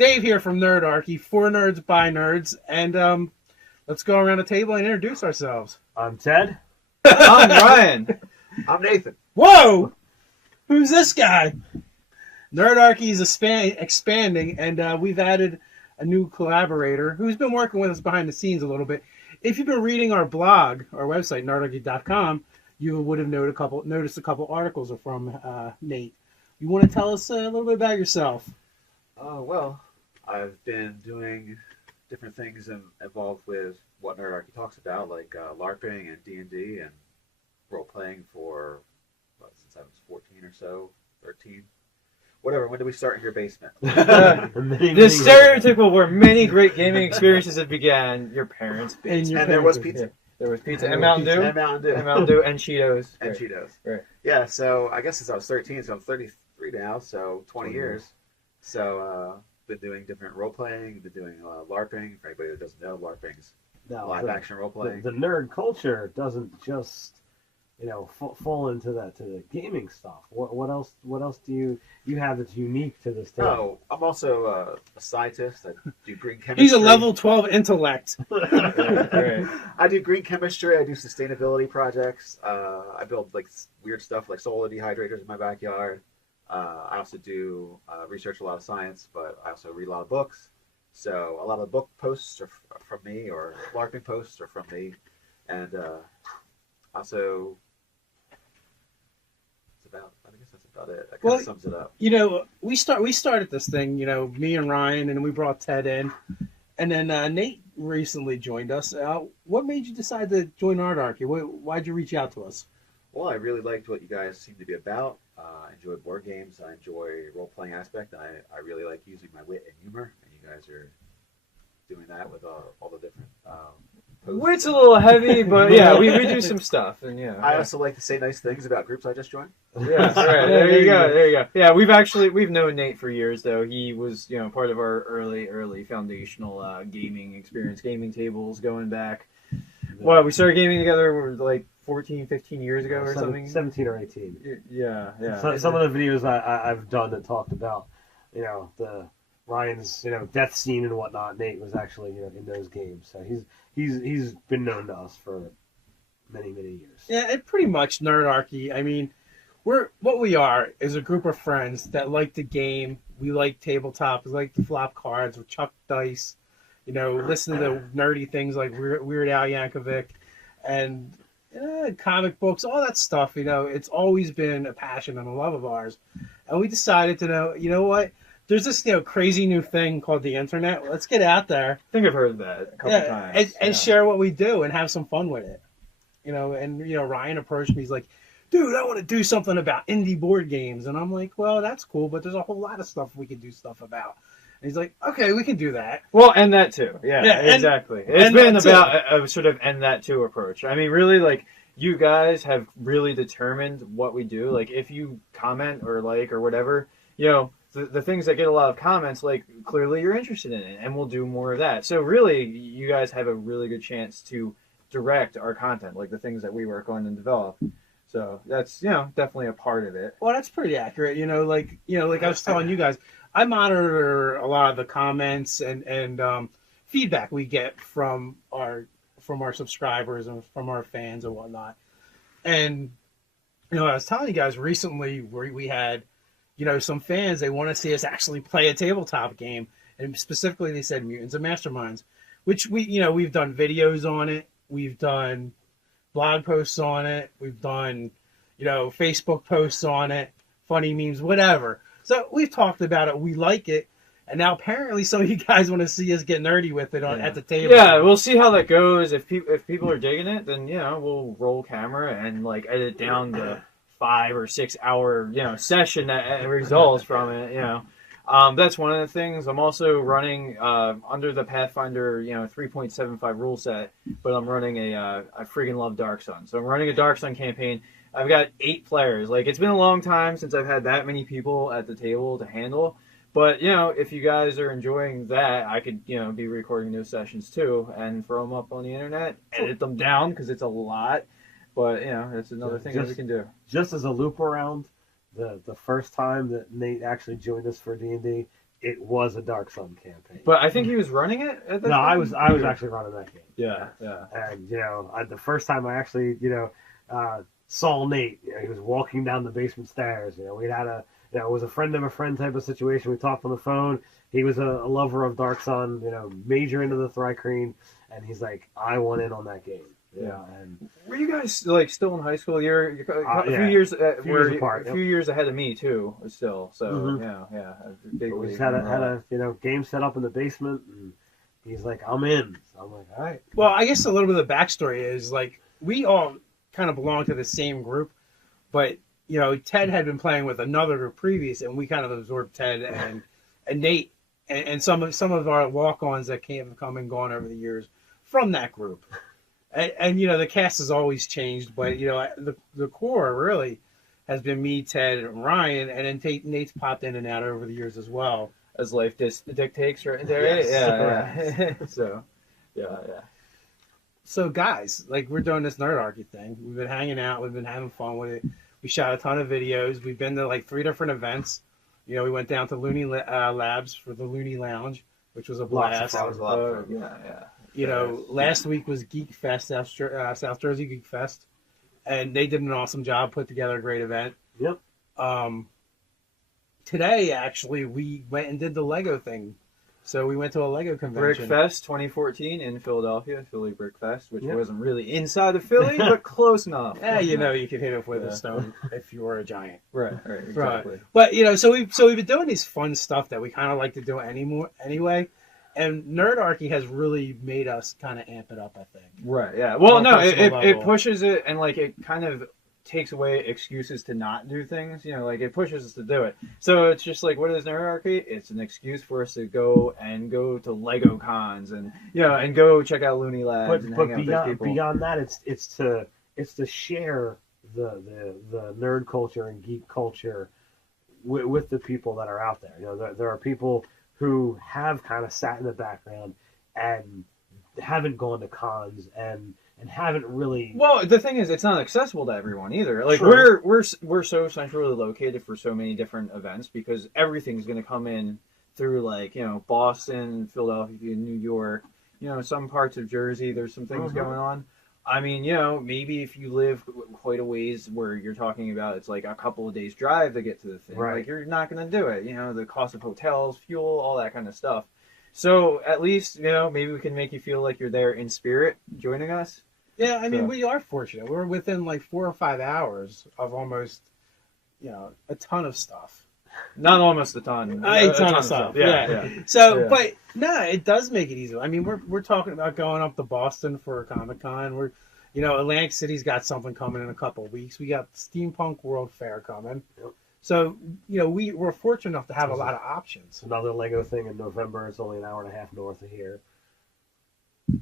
Dave here from Nerdarchy, for nerds by nerds, and let's go around the table and introduce ourselves. I'm Ted. I'm Ryan. I'm Nathan. Whoa! Who's this guy? Nerdarchy is expanding, and we've added a new collaborator who's been working with us behind the scenes a little bit. If you've been reading our blog, our website, nerdarchy.com, you would have noticed a couple articles from Nate. You want to tell us a little bit about yourself? Well, I've been doing different things involved with what Nerdarchy talks about, like LARPing and D&D and role-playing since I was 14 or so, 13. Whatever, when did we start in your basement? The stereotypical where many great gaming experiences have began, your parents' basement. And there was pizza. Yeah, there was pizza and Mountain Dew. And Mountain Dew. And Mountain Dew and Cheetos. And Right. Cheetos. Right. Yeah, so I guess since I was 13, so I'm 33 now, so 20 years. So been doing different role-playing, been doing LARPing. For anybody that doesn't know, LARPing's live-action role-playing. The nerd culture doesn't just, fall into the gaming stuff. What else do you have that's unique to this table? Oh, I'm also a scientist. I do green chemistry. He's a level 12 intellect. Right. I do green chemistry. I do sustainability projects. I build weird stuff like solar dehydrators in my backyard. I also do research a lot of science, but I also read a lot of books. So a lot of book posts are from me, or LARPing posts are from me, and also I guess that's about it. That kind of sums it up. We started this thing, me and Ryan, and we brought Ted in, and then Nate recently joined us. What made you decide to join Nerdarchy? Why'd you reach out to us? Well, I really liked what you guys seem to be about. I enjoy board games. I enjoy role-playing aspect. And I really like using my wit and humor, and you guys are doing that with all the different posts. Wit's a little heavy, but yeah, we do some stuff, and yeah. I also like to say nice things about groups I just joined. Yeah, right. There you go. Yeah, we've known Nate for years, though. He was, part of our early foundational gaming experience, gaming tables going back. Well, we started gaming together like 14, 15 years ago or something. 17 or 18. Yeah. So, some of the videos I've done that talked about, the Ryan's, death scene and whatnot. Nate was actually, in those games. So he's been known to us for many, many years. Yeah, it pretty much Nerdarchy. I mean, we are is a group of friends that like the game. We like tabletop. We like to flop cards. We chuck dice. Listen to nerdy things like Weird Al Yankovic and comic books, all that stuff. It's always been a passion and a love of ours. And we decided to you know what? There's this crazy new thing called the internet. Let's get out there. I think I've heard that a couple times. And share what we do and have some fun with it. Ryan approached me. He's like, dude, I want to do something about indie board games. And I'm like, well, that's cool, but there's a whole lot of stuff we can do stuff about. And he's like, okay, we can do that. Well, and that too. Yeah, exactly. It's been about a sort of and that too approach. I mean, really, you guys have really determined what we do. Like, if you comment or or whatever, the things that get a lot of comments, clearly you're interested in it, and we'll do more of that. So really, you guys have a really good chance to direct our content, like the things that we work on and develop. So that's, definitely a part of it. Well, that's pretty accurate. Like I was telling you guys, I monitor a lot of the comments and feedback we get from our subscribers and from our fans and whatnot. And I was telling you guys recently we had some fans, they want to see us actually play a tabletop game, and specifically they said Mutants and Masterminds, which we've done videos on it, we've done blog posts on it, we've done Facebook posts on it, funny memes, whatever. So we've talked about it. We like it. And now apparently some of you guys want to see us get nerdy with it at the table. Yeah, we'll see how that goes. If people are digging it, then, we'll roll camera and, edit down the 5 or 6 hour, session that results from it, That's one of the things. I'm also running, under the Pathfinder, 3.75 rule set, but I'm running I friggin' love Dark Sun. So I'm running a Dark Sun campaign. I've got 8 players. It's been a long time since I've had that many people at the table to handle. But, if you guys are enjoying that, I could, be recording those sessions too and throw them up on the internet, edit them down because it's a lot. But, that's another thing that we can do. Just as a loop around, the first time that Nate actually joined us for D&D, it was a Dark Sun campaign. But I think he was running it at that No, I point? was actually running that game. Yeah, yeah. And the first time I actually saw Nate, he was walking down the basement stairs. We had it was a friend of a friend type of situation. We talked on the phone. He was a lover of Dark Sun, major into the Thri-Kreen, and he's like, I want in on that game. And Were you guys like still in high school? You're a few yeah. years, Years apart, a few years ahead of me too. Still, so Mhm. yeah. we just had a game set up in the basement, and he's like, I'm in. So I'm like, all right. Well, I guess a little bit of the backstory is like we all kind of belong to the same group, but Ted had been playing with another group previous, and we kind of absorbed Ted and Nate and some of our walk-ons that have come and gone over the years from that group. And the cast has always changed, but the core really has been me, Ted, and Ryan, and then Nate's popped in and out over the years as well. as life dictates, right there. Yes. Yeah. So, yeah. So guys, like we're doing this Nerdarchy thing. We've been hanging out. We've been having fun with it. We shot a ton of videos. We've been to like 3 different events. We went down to Looney Labs for the Looney Lounge, which was a blast. That was a lot of fun. Yeah. Last week was Geek Fest, South Jersey Geek Fest, and they did an awesome job, put together a great event. Yep. Today, actually, we went and did the Lego thing. So we went to a Lego convention. Brick Fest 2014 in Philadelphia, Philly Brick Fest, which Yep. wasn't really inside of Philly, but close enough. Yeah, you could hit it with Yeah. a stone if you were a giant. Right, exactly. But so we've been doing these fun stuff that we kind of like to do anyway, and Nerdarchy has really made us kind of amp it up, I think. Right, yeah. Well, On a no, personal it level. pushes it, and like it kind of takes away excuses to not do things. Like it pushes us to do it. So it's just like, what is Nerdarchy? It's an excuse for us to go to Lego cons and and go check out Looney Labs and But hang out with people. beyond that, it's to share the nerd culture and geek culture with the people that are out there. There are people who have kind of sat in the background and haven't gone to cons and haven't really. Well, the thing is, it's not accessible to everyone either. Like True. we're so centrally located for so many different events because everything's going to come in through like Boston, Philadelphia, New York. Some parts of Jersey. There's some things going on. I mean, maybe if you live quite a ways where you're talking about it's like a couple of days drive to get to the thing. Right. Like you're not going to do it. The cost of hotels, fuel, all that kind of stuff. So at least maybe we can make you feel like you're there in spirit, joining us. Yeah, I mean, So- we are fortunate. We're within like 4 or 5 hours of almost, a ton of stuff. Not almost a ton. A ton of stuff. Yeah. So, Yeah. but no, it does make it easier. I mean, we're talking about going up to Boston for a Comic-Con. We're, Atlantic City's got something coming in a couple of weeks. We got Steampunk World Fair coming. Yep. So, we're fortunate enough to have a lot of options. Another Lego thing in November. It's only an hour and a half north of here.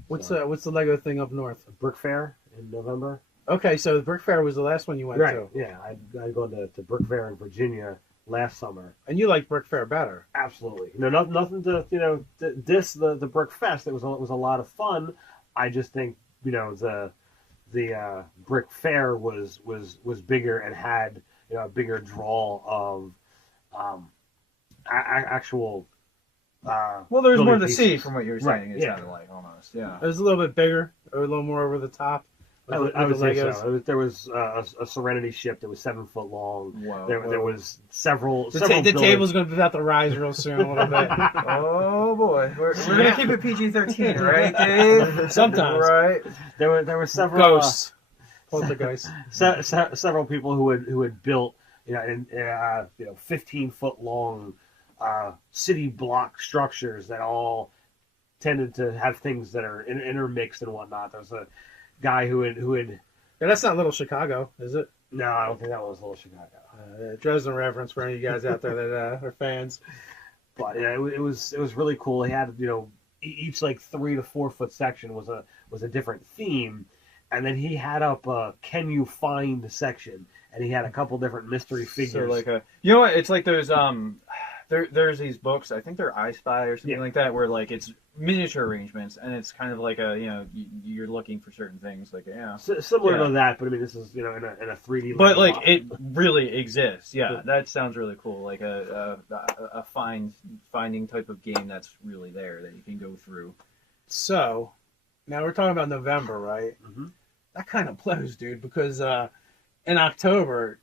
What's the Lego thing up north? Brick Fair in November. Okay, so the Brick Fair was the last one you went to, Yeah, I'd gone to Brick Fair in Virginia last summer. and you liked Brick Fair better. Absolutely. Nothing to diss the Brick Fest. It was a lot of fun. I just think the Brick Fair was bigger and had a bigger draw of actual. Well, there's more building to see pieces. from what you were Right, saying. It yeah. sounded like almost. Yeah. It was a little bit bigger, or a little more over the top. I with would the say Legos. so. There was a Serenity ship that was 7 foot long. Whoa. There was several. The several buildings. table's going to be about to rise real soon a little bit. Oh boy, we're gonna keep it PG-13, right, Dave? Sometimes. Right. There were several Ghosts. Poltergeist. several people who had built 15-foot long city block structures that all tended to have things that are intermixed and whatnot. There was a guy who had Yeah, that's not Little Chicago, is it? no, I don't think that was Little Chicago. Dresden reference for any of you guys out there that are fans. But yeah, it was really cool. He had each like 3 to 4 foot section was a different theme, and then he had up a can you find section, and he had a couple different mystery figures. So like you know what? It's like those there's these books. I think they're I Spy or something Yeah. like that, where like it's miniature arrangements, and it's kind of like a you're looking for certain things, like Similar Yeah. to that, but I mean, this is in a 3D. But like level. it really exists. Yeah, Yeah. that sounds really cool. Like a finding type of game that's really there that you can go through. So, now we're talking about November, right? Mhm. That kind of blows, dude, because in October,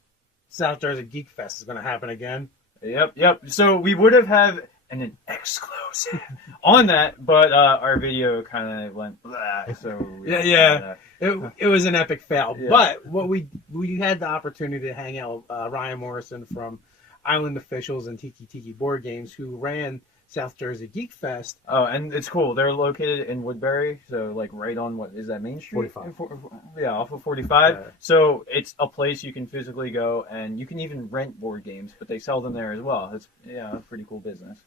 South Jersey Geek Fest is going to happen again. Yep. So we would have had an exclusive on that, but our video kind of went blah, so we Yeah, don't yeah. have that. It was an epic fail. Yeah. But what we had the opportunity to hang out with Ryan Morrison from Island Officials and Tiki Tiki Board Games, who ran South Jersey Geek Fest. Oh, and it's cool. They're located in Woodbury, so like right on what is that Main Street? 45. Yeah, off of 45. Yeah. So it's a place you can physically go, and you can even rent board games, but they sell them there as well. It's a pretty cool business.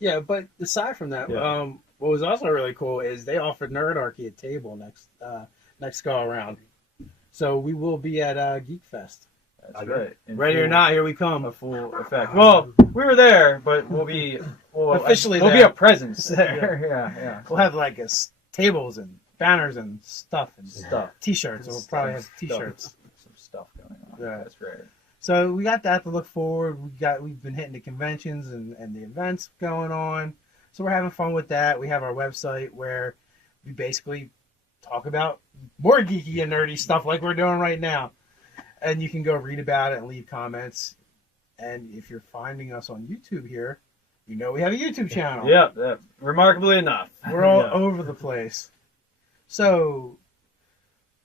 Yeah, but aside from that, Yeah. what was also really cool is they offered Nerdarchy a table next go around. So we will be at Geek Fest. That's Okay. right. In Ready or full- not, here we come. a full effect. Well, we were there, but we'll be Officially we'll be there. a presence there. Yeah. We'll have like tables and banners and stuff and Stuff. T-shirts. We'll probably have T-shirts. Some stuff going on. Yeah. That's great. So we got that to look forward. We've been hitting the conventions and the events going on. So we're having fun with that. We have our website where we basically talk about more geeky and nerdy stuff like we're doing right now. And you can go read about it and leave comments. And if you're finding us on YouTube here, you know we have a YouTube channel. Yep. Remarkably enough, We're all Yeah. over the place. So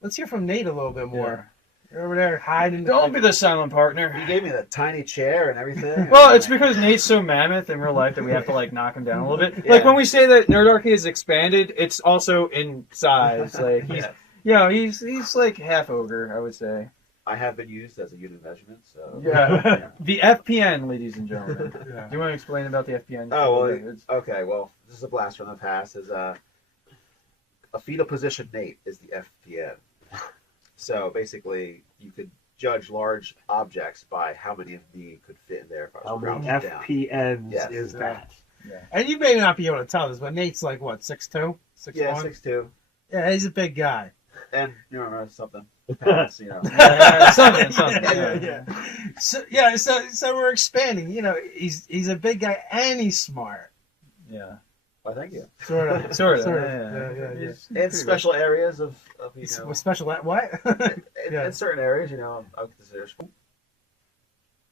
let's hear from Nate a little bit more. You're over there hiding. Don't be the silent partner. He gave me the tiny chair and everything. Well, it's because Nate's so mammoth in real life that we have to like knock him down a little bit. Yeah. Like when we say that Nerdarchy is expanded, it's also in size. Like he's like half ogre, I would say. I have been used as a unit of measurement, so Yeah. The FPN, ladies and gentlemen. Yeah. Do you want to explain about the FPN? Oh, well, It's- okay. Well, this is a blast from the past. Is a fetal position Nate is the FPN. So basically, you could judge large objects by how many of me could fit in there if I How was many crouching down. FPNs Yes. is that? And you may not be able to tell this, but Nate's like what, 6'2", 6'1"? Yeah, 6'2", Yeah, he's a big guy. and something. Pounds, something. Yeah. So we're expanding. You know, he's a big guy and he's smart. Yeah. Well, thank you. Sort of. Yeah. He's In pretty special areas of It's special. What? in certain areas, I would consider.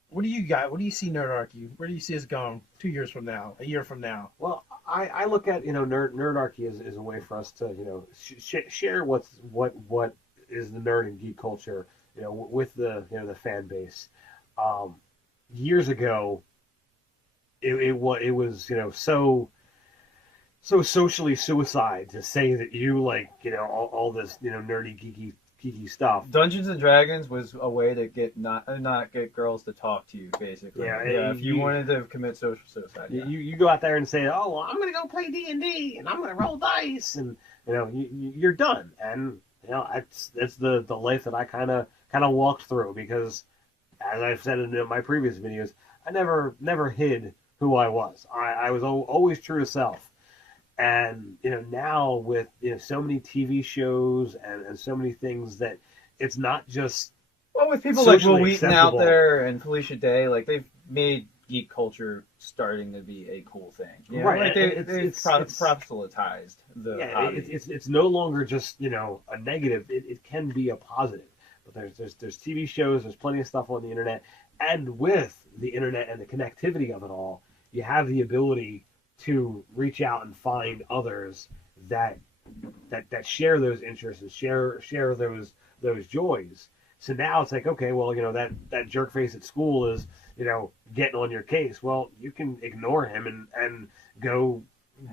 What do you got? What do you see Nerdarchy? Where do you see us going 2 years from now? A year from now? Well, I look at Nerdarchy is a way for us to share what is the nerd and geek culture with the the fan base. Years ago, it was so socially suicide to say that you like all this nerdy geeky stuff. Dungeons and Dragons was a way to get not get girls to talk to you, basically. Yeah, if you wanted to commit social suicide. Yeah. You go out there and say, oh, well, I'm gonna go play D&D and I'm gonna roll dice, and you're done. And that's the life that I kind of walked through, because as I've said in my previous videos, I never hid who I was. I was always true to self. And now with so many TV shows and so many things, that it's not just Well, with people like Will socially Wheaton out acceptable. there and Felicia Day, like they've made geek culture starting to be a cool thing. You know? Right, Like they've it's proselytized the hobby. it's no longer just a negative. It can be a positive. But there's TV shows, there's plenty of stuff on the internet, and with the internet and the connectivity of it all, you have the ability to reach out and find others that share those interests and share those joys. So now it's like, okay, well, that jerk face at school is getting on your case. Well, you can ignore him and go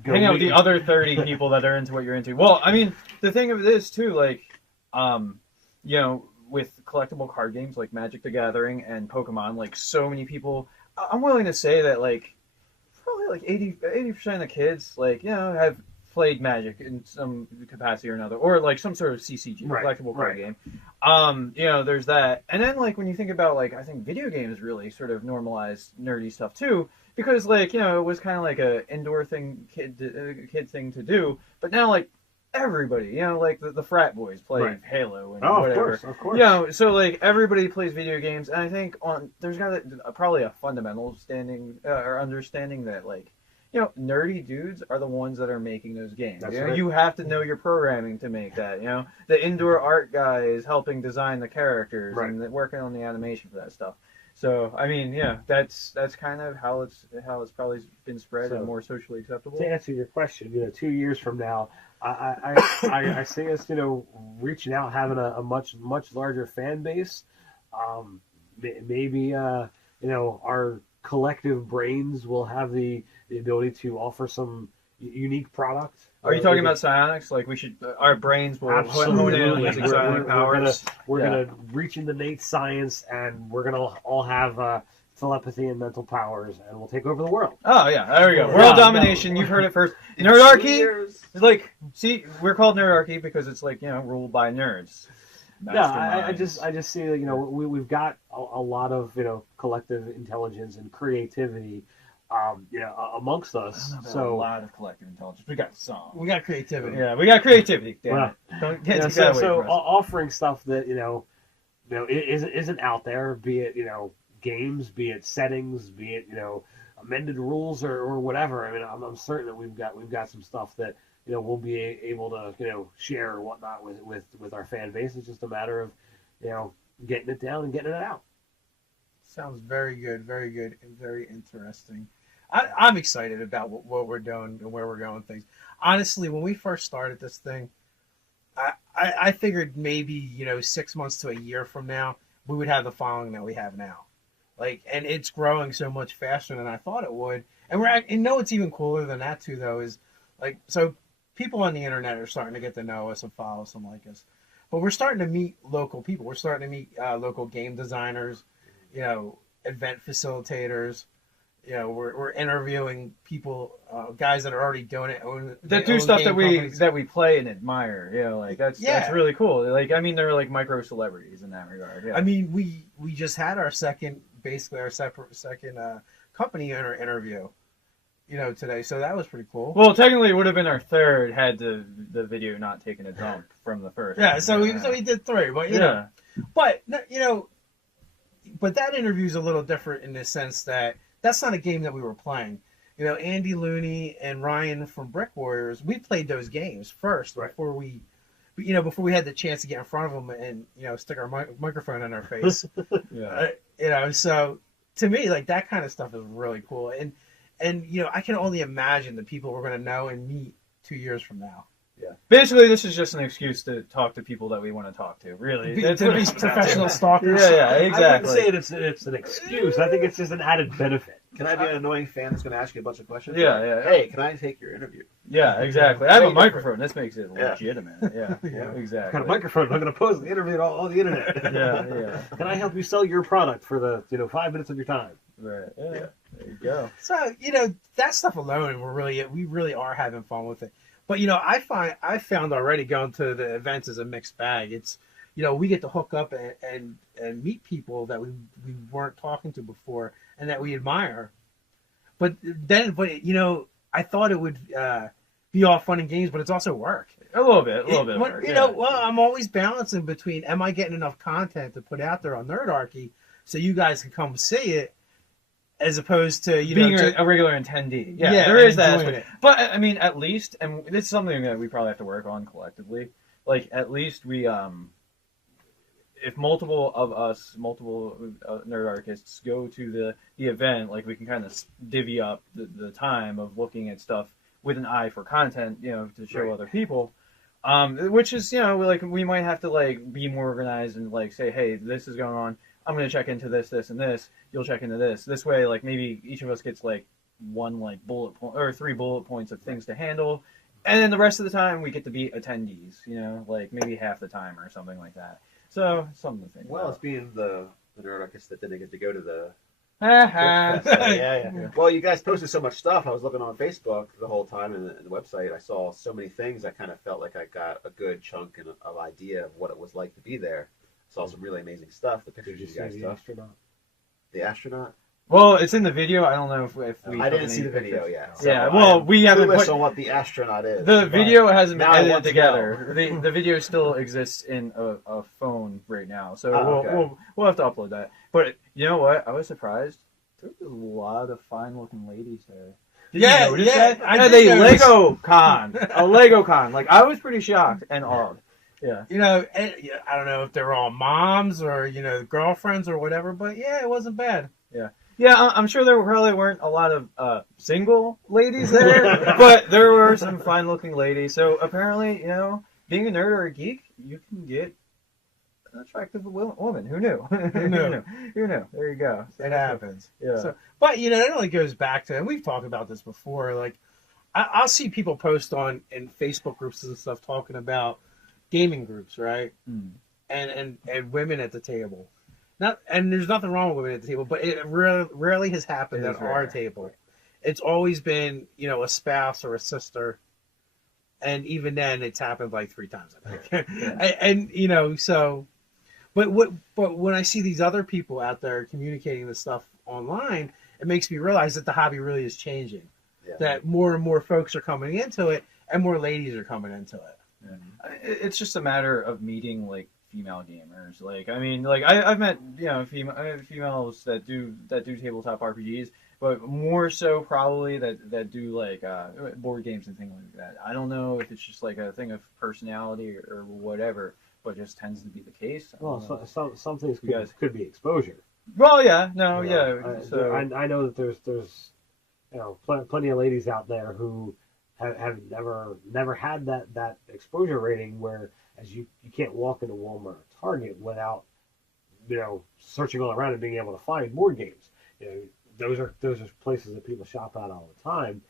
hang out with meet the other 30 people that are into what you're into. Well, I mean, the thing of this too, like, with collectible card games like Magic the Gathering and Pokemon, like so many people, I'm willing to say that like probably like 80% of the kids have played Magic in some capacity or another, or like some sort of CCG, Right, collectible card right. game. You know, there's that, and then like when you think about like I think video games really sort of normalized nerdy stuff too, because like you know it was kind of like a indoor thing, kid thing to do, but now like everybody, you know, like the frat boys play Right. Halo and Oh, whatever. of course. You know, so like everybody plays video games, and I think there's got probably a fundamental standing or understanding that like you know nerdy dudes are the ones that are making those games. That's You know, right. you have to know your programming to make that. You know, the indoor art guy is helping design the characters Right. and working on the animation for that stuff. So I mean, yeah, that's kind of how it's probably been spread So, and more socially acceptable. To answer your question, you know, 2 years from now, I see us, you know, reaching out, having a much larger fan base. Maybe you know, our collective brains will have the ability to offer some unique product. Are you talking about psionics? Like we should, our brains will hone in on Absolutely. using psionic powers. We're Yeah. gonna reach into Nate's science, and we're gonna all have telepathy and mental powers, and we'll take over the world. Oh yeah, there we go. Yeah, World no. domination. You've heard it first. In 2 Nerdarchy years. is like, see, we're called Nerdarchy because it's like you know ruled by nerds. No, I Masterminds. just see that, you know, we've got a lot of, you know, collective intelligence and creativity, you know, amongst us. I don't know about a So lot of collective intelligence. We got some. We got creativity. Yeah, we got creativity. Damn Well, it. Don't you get know, take that away so from us. offering stuff that isn't out there, be it, you know, games, be it settings, be it, you know, amended rules or whatever. I mean, I'm certain that we've got some stuff that, you know, we'll be able to, you know, share or whatnot with our fan base. It's just a matter of, you know, getting it down and getting it out. Sounds very good, and very interesting. I'm excited about what we're doing and where we're going with things. Honestly, when we first started this thing, I figured maybe, you know, 6 months to a year from now, we would have the following that we have now. Like, and it's growing so much faster than I thought it would. And know what's even cooler than that too, though, is like, so people on the internet are starting to get to know us and follow us and like us. But we're starting to meet local people. We're starting to meet local game designers, you know, event facilitators. You know, we're interviewing people, guys that are already doing it. That do stuff that we play and admire. You know, like that's really cool. Like I mean, they're like micro celebrities in that regard. Yeah. I mean, we just had our second company owner interview, you know, today. So that was pretty cool. Well, technically, it would have been our third had the video not taken a dump from the first. Yeah, so we did 3, but you know, but you know, but that interview is a little different in the sense that that's not a game that we were playing. You know, Andy Looney and Ryan from Brick Warriors, we played those games first before we had the chance to get in front of them and, you know, stick our microphone in our face. Yeah. You know, so to me, like, that kind of stuff is really cool. And you know, I can only imagine the people we're going to know and meet 2 years from now. Yeah. Basically, this is just an excuse to talk to people that we want to talk to. Really, Be professional stalkers. Yeah, I exactly. wouldn't say it's an excuse. I think it's just an added benefit. Can I be an annoying fan that's going to ask you a bunch of questions? Yeah, Like, yeah. Hey, can I take your interview? Yeah, exactly. I have a Way microphone. This makes it Yeah. legitimate. Yeah, Yeah. exactly. I've got a microphone. I'm going to post the interview on the internet. Yeah. Can I help you sell your product for the 5 minutes of your time? Right. Yeah. There you go. So, you know, that stuff alone, we really are having fun with it. But, you know, I found already going to the events is a mixed bag. It's, you know, we get to hook up and meet people that we weren't talking to before and that we admire. But you know, I thought it would be all fun and games, but it's also work. A little bit. Of But, work, you know, well, I'm always balancing between, am I getting enough content to put out there on Nerdarchy so you guys can come see it, as opposed to, you being know, a regular attendee. Yeah, Yeah, there is that enjoying aspect. But I mean, at least, and this is something that we probably have to work on collectively. Like, at least we, if multiple of us, nerd archists go to the event, like we can kind of divvy up the time of looking at stuff with an eye for content, you know, to show other people. Which is, you know, like we might have to like be more organized and like say, hey, this is going on. I'm going to check into this, and this. You'll check into this. This way, like maybe each of us gets like one like bullet point or 3 bullet points of things to handle, and then the rest of the time we get to be attendees. You know, like maybe half the time or something like that. So something to think Well, about. it's being the Nerdarchy that didn't get to go to yeah. Yeah. Well, you guys posted so much stuff. I was looking on Facebook the whole time and the website. I saw so many things. I kind of felt like I got a good chunk of idea of what it was like to be there. Saw some really amazing stuff. The pictures Did you you guys see the took. astronaut? The astronaut. Well, it's in the video. I don't know if we. I took didn't see any the video pictures. yet. Yeah, I well, am we haven't clueless put on what the astronaut is. the but video hasn't been now I edited want to together. The video still exists in a phone right now, so okay. we'll have to upload that. But you know what? I was surprised. There was a lot of fine-looking ladies there. Did you notice that? I At did a notice. Lego con, a Lego con. Like I was pretty shocked and awed. Yeah. You know, I don't know if they're all moms or girlfriends or whatever, but yeah, it wasn't bad. Yeah, I'm sure there probably weren't a lot of single ladies there, but there were some fine-looking ladies. So apparently, being a nerd or a geek, you can get an attractive woman. Who knew? Who knew? Who knew? There you go. It happens. Yeah. So, but it only goes back to, and we've talked about this before. Like, I'll see people post in Facebook groups and stuff talking about gaming groups, right? Mm. And women at the table. And there's nothing wrong with women at the table, but it rarely has happened It at is our rare. table. It's always been, a spouse or a sister, and even then, it's happened like 3 times, I think. and so, but when I see these other people out there communicating this stuff online, it makes me realize that the hobby really is changing. Yeah. That more and more folks are coming into it, and more ladies are coming into it. It's just a matter of meeting like female gamers. Like I mean, like I've met females that do tabletop RPGs, but more so probably that do like board games and things like that. I don't know if it's just like a thing of personality or whatever, but it just tends to be the case. Well, some things You guys- could be exposure. Well, yeah, no, You yeah. know, So I know that there's plenty of ladies out there who have never had that exposure rating where as you can't walk into Walmart or Target without searching all around and being able to find board games. Those are places that people shop at all the time,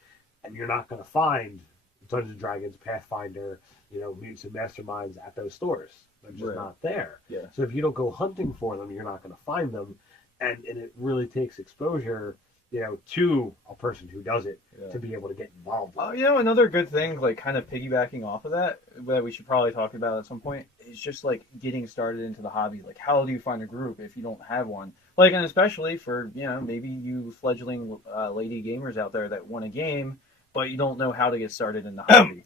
and you're not going to find Dungeons and Dragons, Pathfinder, Mutants and Masterminds at those stores. They're just Right. not there. Yeah. So if you don't go hunting for them, you're not going to find them, and it really takes exposure, to a person who does it to be able to get involved. With it. Another good thing, like kind of piggybacking off of that we should probably talk about at some point, is just like getting started into the hobby. Like, how do you find a group if you don't have one? Like, and especially for maybe you fledgling lady gamers out there that want a game, but you don't know how to get started in the hobby.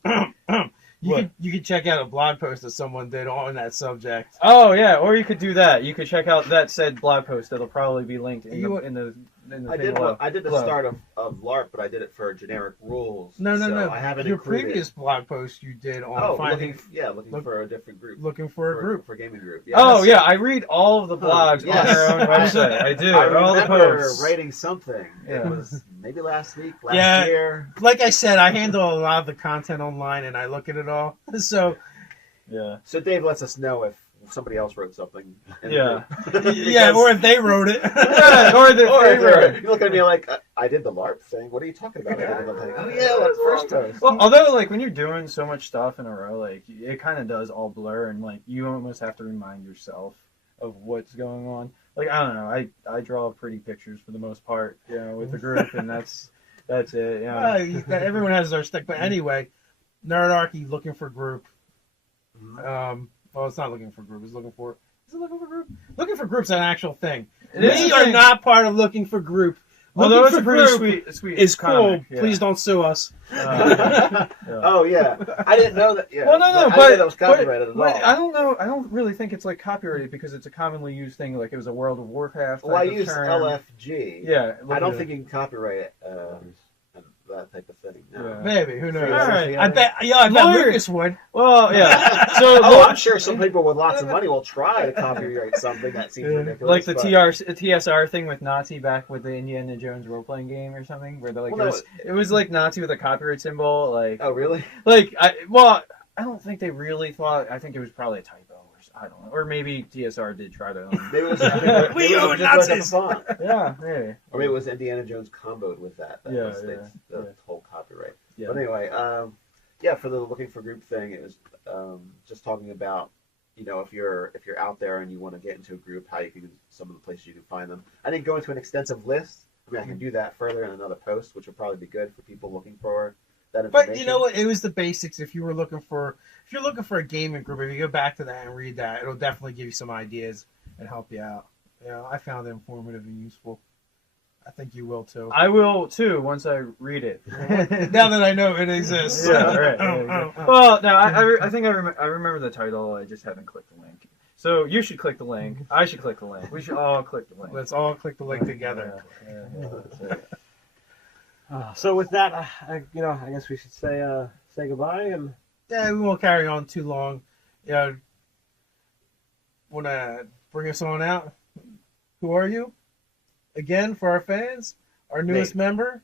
You could check out a blog post that someone did on that subject. Oh yeah, or you could do that. You could check out that said blog post. That'll probably be linked in the I thing did below. I did the Below. start of LARP, but I did it for generic rules. No. So I haven't Your included. previous blog post you did on finding looking for a different group. looking for a group. For a gaming group. Oh yeah, I read all of the blogs Yes. on their own website. I do. I all the remember posts. writing something. Yeah. It was maybe last week, Yeah. last year. Like I said, I handle a lot of the content online and I look at it all. So Yeah. So Dave lets us know if somebody else wrote something. in the Yeah. group. yeah, or if they wrote it. Yeah, or the Or if favorite. you look at me like, I did the LARP thing. What are you talking about? I did the thing. Oh yeah, that's first toast. Well, although like when you're doing so much stuff in a row, like it kind of does all blur, and like you almost have to remind yourself of what's going on. Like I don't know, I draw pretty pictures for the most part, with the group, and that's it. Everyone has their stick, but anyway, Nerdarchy looking for group. Well, it's not looking for group. Is it looking for group? Looking for group's an actual thing. It is We a are thing. not part of looking for group. Although it's Looking a for pretty group sweet is cool. comic, yeah. Please don't sue us. Oh yeah, I didn't know that. Yeah. Well, no, I didn't know but that was copyrighted at all. I don't know. I don't really think it's like copyrighted because it's a commonly used thing. Like it was a World of Warcraft. Well, I type of use term. LFG. Yeah, I don't think you can copyright that type of thing. No. Yeah. Maybe, who knows? All right. I bet Lawyer- Lucas would. Well, yeah. So Oh, I'm sure some people with lots of money will try to copyright something that seems ridiculous. like the but- TSR thing with Nazi back with the Indiana Jones role playing game or something, where Well, no, it was like Nazi with a copyright symbol. Like Oh really? I don't think they really thought. I think it was probably a typo. I don't know, or maybe TSR did try to. Maybe it was, We maybe it owe was just Nazis! like a font. Yeah, maybe. Or maybe it was Indiana Jones comboed with that. That Yeah, was yeah, the yeah. whole copyright. Yeah. But anyway, for the looking for group thing, it was just talking about, if you're out there and you want to get into a group, how you can some of the places you can find them. I didn't go into an extensive list. I mean, I can do that further in another post, which will probably be good for people looking for that information. But you know what? It was the basics. If you're looking for a gaming group, if you go back to that and read that, it'll definitely give you some ideas and help you out. I found it informative and useful. I think you will too. I will too once I read it. Now that I know it exists. Yeah, right. Well, no, I think I remember the title. I just haven't clicked the link. So you should click the link. I should click the link. We should all click the link. Let's all click the link together. So with that, I guess we should say goodbye and. Yeah, we won't carry on too long. Want to bring us on out? Who are you? Again, for our fans, our newest member,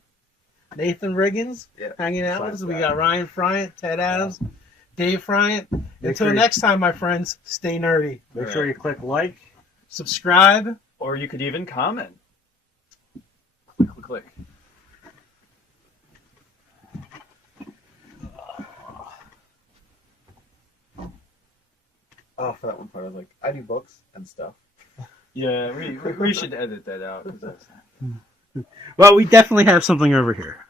Nathan Riggins, hanging out with us. We got Ryan Friant, Ted Adams, Dave Friant. Until next time, my friends, stay nerdy. Make sure you click like, subscribe, or you could even comment. Click. Oh, for that one part, I was like, I do books and stuff. Yeah, we should edit that out. 'Cause that's... Well, we definitely have something over here.